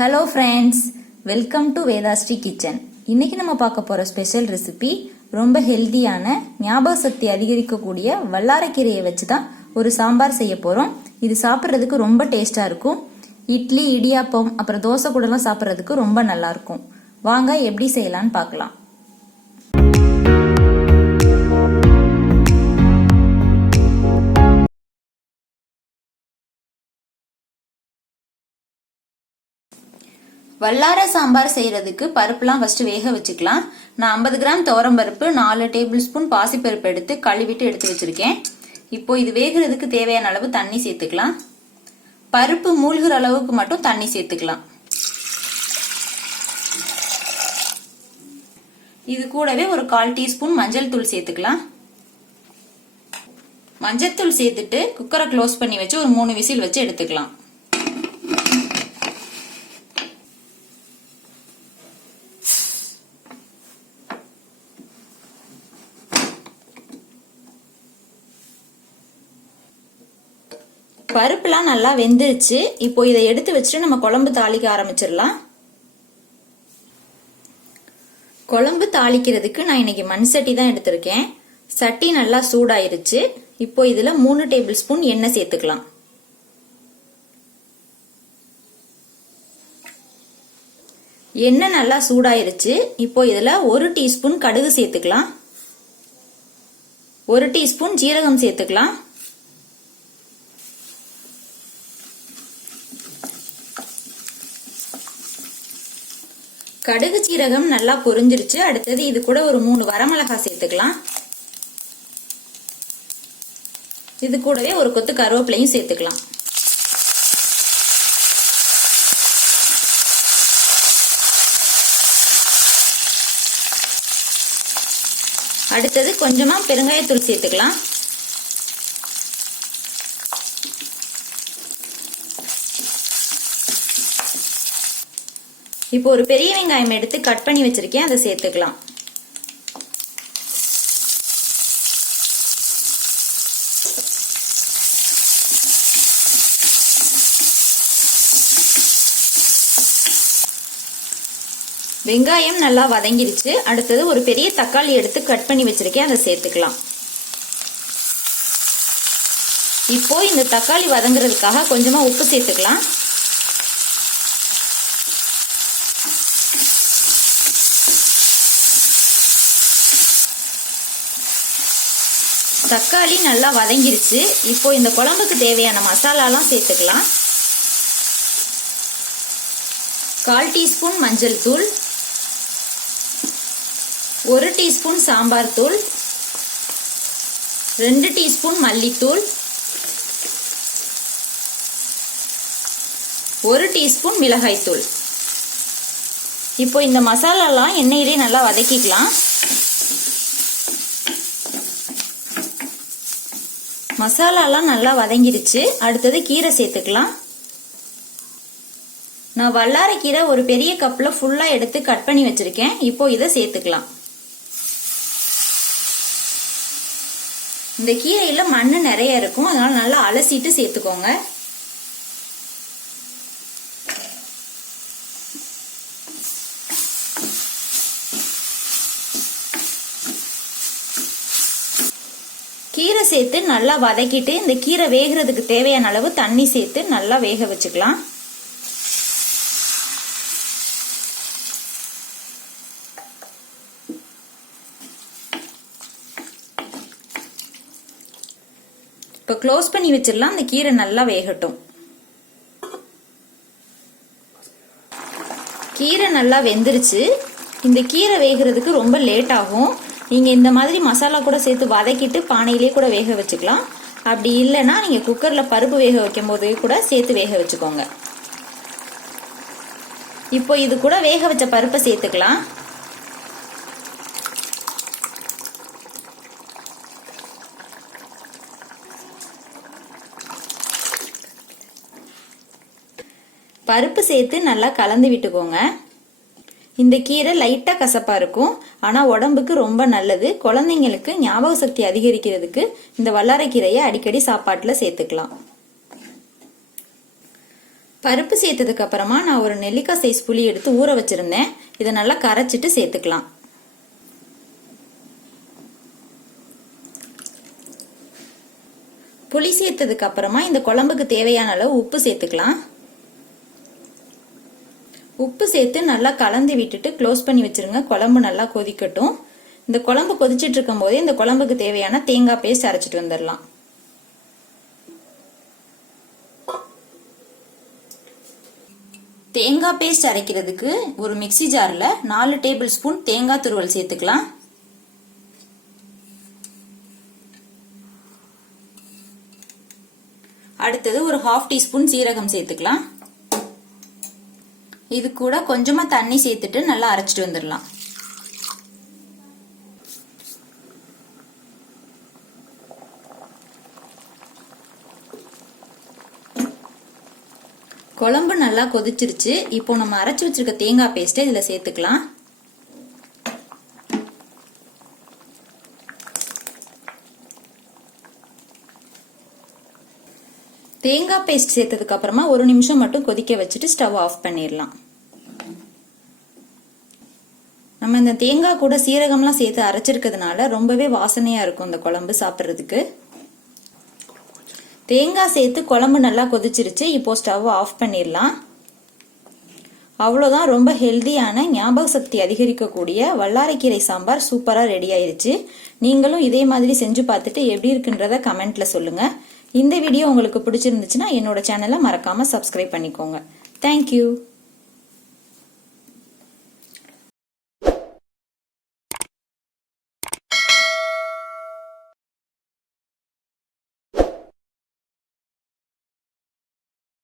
Hello friends, welcome to Vedasri kitchen. இன்னைக்கு நம்ம பார்க்க போற ஸ்பெஷல் ரெசிபி ரொம்ப ஹெல்தியான, ஞாபக சக்தி அதிகரிக்கக்கூடிய வல்லாரைக்கீரையை வச்சு தான் ஒரு சாம்பார் செய்ய போறோம். இது சாப்பிட்றதுக்கு ரொம்ப டேஸ்டா இருக்கும். இட்லி, இடியாப்பம், அப்புறம் தோசை கூடலாம் சாப்பிட்றதுக்கு ரொம்ப நல்லா இருக்கும். வாங்க எப்படி செய்யலான்னு பார்க்கலாம். வல்லாரை சாம்பார் செய்யறதுக்கு பருப்புலாம் ஃபர்ஸ்ட் வேக வச்சுக்கலாம். நான் 50 கிராம் துவரம் பருப்பு, 4 டேபிள் ஸ்பூன் பாசிப்பருப்பு எடுத்து கழுவிட்டு எடுத்து வச்சிருக்கேன். இப்போ இது வேகிறதுக்கு தேவையான அளவு தண்ணி சேர்த்துக்கலாம். பருப்பு மூழ்கிற அளவுக்கு மட்டும் தண்ணி சேர்த்துக்கலாம். இது கூடவே ஒரு 1/4 டீஸ்பூன் மஞ்சள் தூள் சேர்த்துக்கலாம். மஞ்சள் தூள் சேர்த்துட்டு குக்கரை க்ளோஸ் பண்ணி வச்சு ஒரு 3 விசில் வச்சு எடுத்துக்கலாம். பருப்புலாம் நல்லா வெந்துருச்சு. இப்போ இதை எடுத்து வச்சுட்டு நம்ம குழம்பு தாளிக்க ஆரம்பிச்சிடலாம். குழம்பு தாளிக்கிறதுக்கு நான் இன்னைக்கு மண் சட்டி தான் எடுத்திருக்கேன். சட்டி நல்லா சூடாயிருச்சு. இப்போ இதுல 3 டேபிள் ஸ்பூன் எண்ணெய் சேர்த்துக்கலாம். எண்ணெய் நல்லா சூடாயிருச்சு. இப்போ இதுல 1 டீஸ்பூன் கடுகு சேர்த்துக்கலாம். 1 டீஸ்பூன் ஜீரகம் சேர்த்துக்கலாம். கடுகு சீரகம் நல்லா பொரிஞ்சிருச்சு. அடுத்தது இது கூட ஒரு 3 வரமிளகாய் சேர்த்துக்கலாம். இது கூடவே ஒரு கொத்து கருவேப்பிலையும் சேர்த்துக்கலாம். அடுத்தது கொஞ்சமா பெருங்காயத்தூள் சேர்த்துக்கலாம். இப்போ ஒரு பெரிய வெங்காயம் எடுத்து கட் பண்ணி வச்சிருக்கேன், அதை சேர்த்துக்கலாம். வெங்காயம் நல்லா வதங்கிருச்சு. அடுத்தது ஒரு பெரிய தக்காளி எடுத்து கட் பண்ணி வச்சிருக்கேன், அதை சேர்த்துக்கலாம். இப்போ இந்த தக்காளி வதங்குறதுக்காக கொஞ்சமா உப்பு சேர்த்துக்கலாம். தக்காளி நல்லா வதங்கிருச்சு. இப்போ இந்த குழம்புக்கு தேவையான மசாலாலாம் சேர்த்துக்கலாம். 1/4 டீஸ்பூன் மஞ்சள் தூள், 1 டீஸ்பூன் சாம்பார் தூள், 2 டீஸ்பூன் மல்லித்தூள், 1 டீஸ்பூன் மிளகாய் தூள். இப்போ இந்த மசாலாலாம் எண்ணெயிலே நல்லா வதக்கிக்கலாம். மசாலாலாம் நல்லா வதங்கிருச்சு. அடுத்தது கீரை சேர்த்துக்கலாம். நான் வல்லாரை கீரை ஒரு பெரிய கப்ல ஃபுல்லா எடுத்து கட் பண்ணி வச்சிருக்கேன். இப்போ இதை சேர்த்துக்கலாம். இந்த கீரையில மண்ணு நிறைய இருக்கும், அதனால நல்லா அலசிட்டு சேர்த்துக்கோங்க. கீரை சேர்த்து நல்லா வதக்கிட்டு இந்த கீரை வேகிறதுக்கு தேவையான அளவு தண்ணி சேர்த்து நல்லா வேக வச்சுக்கலாம். இப்ப க்ளோஸ் பண்ணி வச்சிடலாம். இந்த கீரை நல்லா வேகட்டும். கீரை நல்லா வெந்துருச்சு. இந்த கீரை வேகிறதுக்கு ரொம்ப லேட் ஆகும். நீங்க இந்த மாதிரி மசாலா கூட சேர்த்து வதக்கிட்டு பானையிலே கூட வேக வச்சுக்கலாம். அப்படி இல்லைன்னா நீங்க குக்கர்ல பருப்பு வேக வைக்கும் போது கூட சேர்த்து வேக வச்சுக்கோங்க. இப்போ இது கூட வேக வச்ச பருப்பை சேர்த்துக்கலாம். பருப்பு சேர்த்து நல்லா கலந்து விட்டுக்கோங்க. இந்த கீரை லைட்டா கசப்பா இருக்கும், ஆனா உடம்புக்கு ரொம்ப நல்லது. குழந்தைங்களுக்கு ஞாபக சக்தி அதிகரிக்கிறதுக்கு இந்த வல்லாரை கீரையை அடிக்கடி சாப்பாட்டுல சேர்த்துக்கலாம். பருப்பு சேர்த்ததுக்கு அப்புறமா நான் ஒரு நெல்லிக்காய் சைஸ் புளி எடுத்து ஊற வச்சிருந்தேன். இதை நல்லா கரைச்சிட்டு சேர்த்துக்கலாம். புளி சேர்த்ததுக்கு அப்புறமா இந்த குழம்புக்கு தேவையான அளவு உப்பு சேர்த்துக்கலாம். உப்பு சேர்த்து நல்லா கலந்து விட்டுட்டு க்ளோஸ் பண்ணி வச்சிருங்க. குழம்பு நல்லா கொதிக்கட்டும். இந்த குழம்பு கொதிச்சிட்டு இருக்கும் போதே இந்த குழம்புக்கு தேவையான தேங்காய் பேஸ்ட் அரைச்சிட்டு வந்துடலாம். தேங்காய் பேஸ்ட் அரைக்கிறதுக்கு ஒரு மிக்ஸி ஜார்ல 4 டேபிள் ஸ்பூன் தேங்காய் துருவல் சேர்த்துக்கலாம். அடுத்தது ஒரு 1/2 டீஸ்பூன் சீரகம் சேர்த்துக்கலாம். இது கூட கொஞ்சமா தண்ணி சேர்த்துட்டு நல்லா அரைச்சிட்டு வந்துடலாம். குழம்பு நல்லா கொதிச்சிருச்சு. இப்போ நம்ம அரைச்சு வச்சிருக்க தேங்காய் பேஸ்ட்டை இதுல சேர்த்துக்கலாம். தேங்காய் பேஸ்ட் சேர்த்ததுக்கு அப்புறமா 1 நிமிஷம் மட்டும் கொதிக்க வச்சுட்டு ஸ்டவ் ஆஃப் பண்ணிடலாம். நம்ம இந்த தேங்காய் கூட சீரகம்லாம் சேர்த்து அரைச்சிருக்கிறதுனால ரொம்பவே வாசனையா இருக்கும் இந்த குழம்பு சாப்பிட்றதுக்கு. தேங்காய் சேர்த்து குழம்பு நல்லா கொதிச்சிருச்சு. இப்போ ஸ்டவ் ஆஃப் பண்ணிடலாம். அவ்வளோதான், ரொம்ப ஹெல்தியான ஞாபக சக்தி அதிகரிக்கக்கூடிய வல்லாரைக்கீரை சாம்பார் சூப்பராக ரெடி ஆயிருச்சு. நீங்களும் இதே மாதிரி செஞ்சு பார்த்துட்டு எப்படி இருக்குன்றத கமெண்ட்ல சொல்லுங்க. இந்த வீடியோ உங்களுக்கு பிடிச்சிருந்துச்சுன்னா என்னோட சேனலை மறக்காம சப்ஸ்கிரைப் பண்ணிக்கோங்க. தேங்க்யூ.